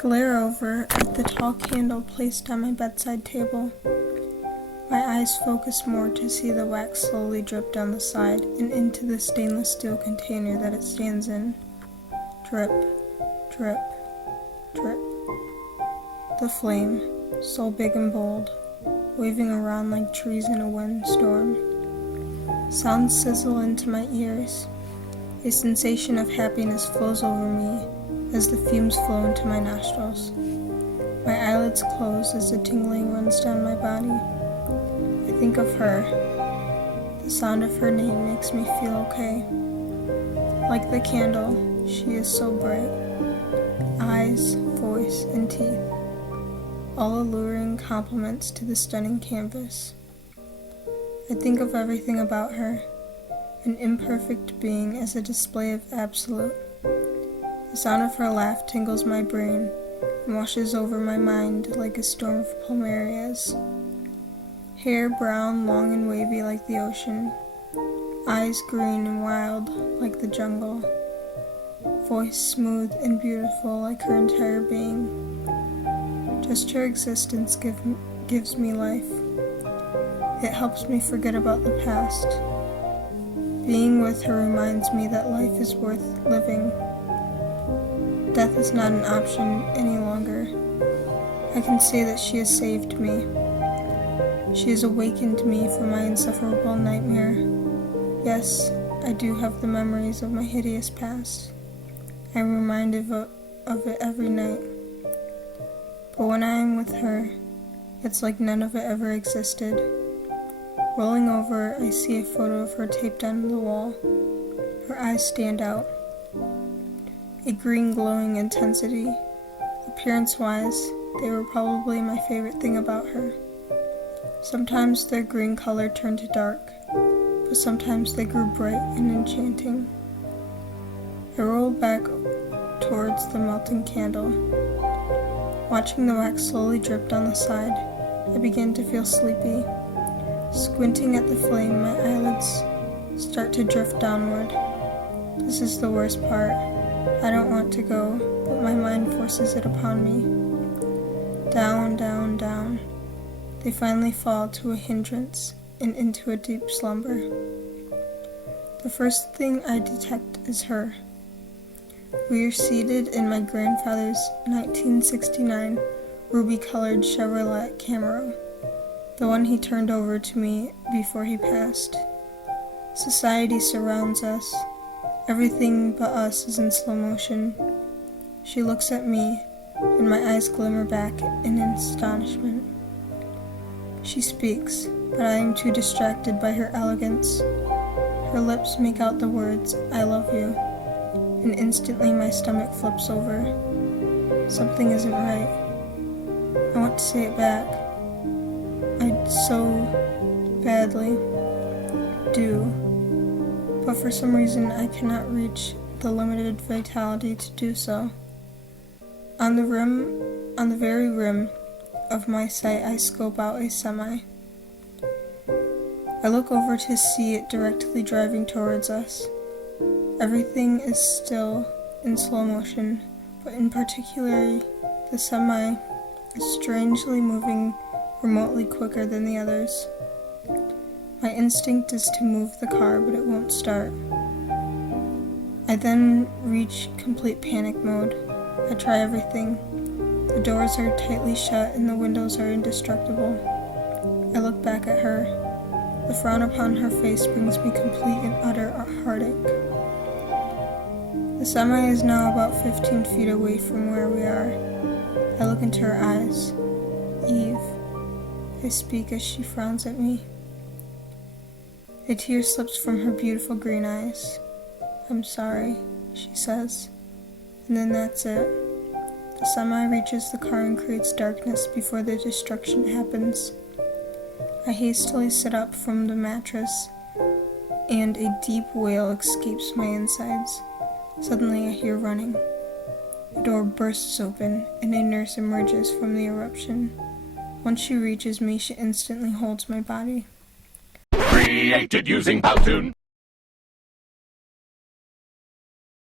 glare over at the tall candle placed on my bedside table. My eyes focus more to see the wax slowly drip down the side and into the stainless steel container that it stands in. Drip, drip, drip. The flame, so big and bold, waving around like trees in a windstorm. Sounds sizzle into my ears. A sensation of happiness flows over me as the fumes flow into my nostrils. My eyelids close as the tingling runs down my body. I think of her. The sound of her name makes me feel okay. Like the candle, she is so bright. Eyes, voice, and teeth, all alluring compliments to the stunning canvas. I think of everything about her, an imperfect being as a display of absolute. The sound of her laugh tingles my brain and washes over my mind like a storm of plumerias. Hair brown, long and wavy like the ocean. Eyes green and wild like the jungle. Voice smooth and beautiful like her entire being. Just her existence gives me life. It helps me forget about the past. Being with her reminds me that life is worth living. Death is not an option any longer. I can say that she has saved me. She has awakened me from my insufferable nightmare. Yes, I do have the memories of my hideous past. I am reminded of it every night. But when I am with her, it's like none of it ever existed. Rolling over, I see a photo of her taped onto the wall. Her eyes stand out. A green glowing intensity. Appearance-wise, they were probably my favorite thing about her. Sometimes their green color turned to dark, but sometimes they grew bright and enchanting. I rolled back towards the melting candle. Watching the wax slowly drip down the side, I began to feel sleepy. Squinting at the flame, my eyelids start to drift downward. This is the worst part. I don't want to go, but my mind forces it upon me. Down, down, down. They finally fall to a hindrance and into a deep slumber. The first thing I detect is her. We are seated in my grandfather's 1969 ruby-colored Chevrolet Camaro, the one he turned over to me before he passed. Society surrounds us. Everything but us is in slow motion. She looks at me, and my eyes glimmer back in astonishment. She speaks, but I am too distracted by her elegance. Her lips make out the words, "I love you," and instantly my stomach flips over. Something isn't right. I want to say it back. I so badly do, but for some reason I cannot reach the limited vitality to do so. On the very rim of my sight, I scope out a semi. I look over to see it directly driving towards us. Everything is still in slow motion, but in particular, the semi is strangely moving remotely quicker than the others. My instinct is to move the car, but it won't start. I then reach complete panic mode. I try everything. The doors are tightly shut and the windows are indestructible. I look back at her. The frown upon her face brings me complete and utter heartache. The semi is now about 15 feet away from where we are. I look into her eyes. Eve. I speak as she frowns at me. A tear slips from her beautiful green eyes. "I'm sorry," she says. And then that's it. The semi reaches the car and creates darkness before the destruction happens. I hastily sit up from the mattress, and a deep wail escapes my insides. Suddenly I hear running. A door bursts open, and a nurse emerges from the eruption. Once she reaches me, she instantly holds my body. Created using Powtoon.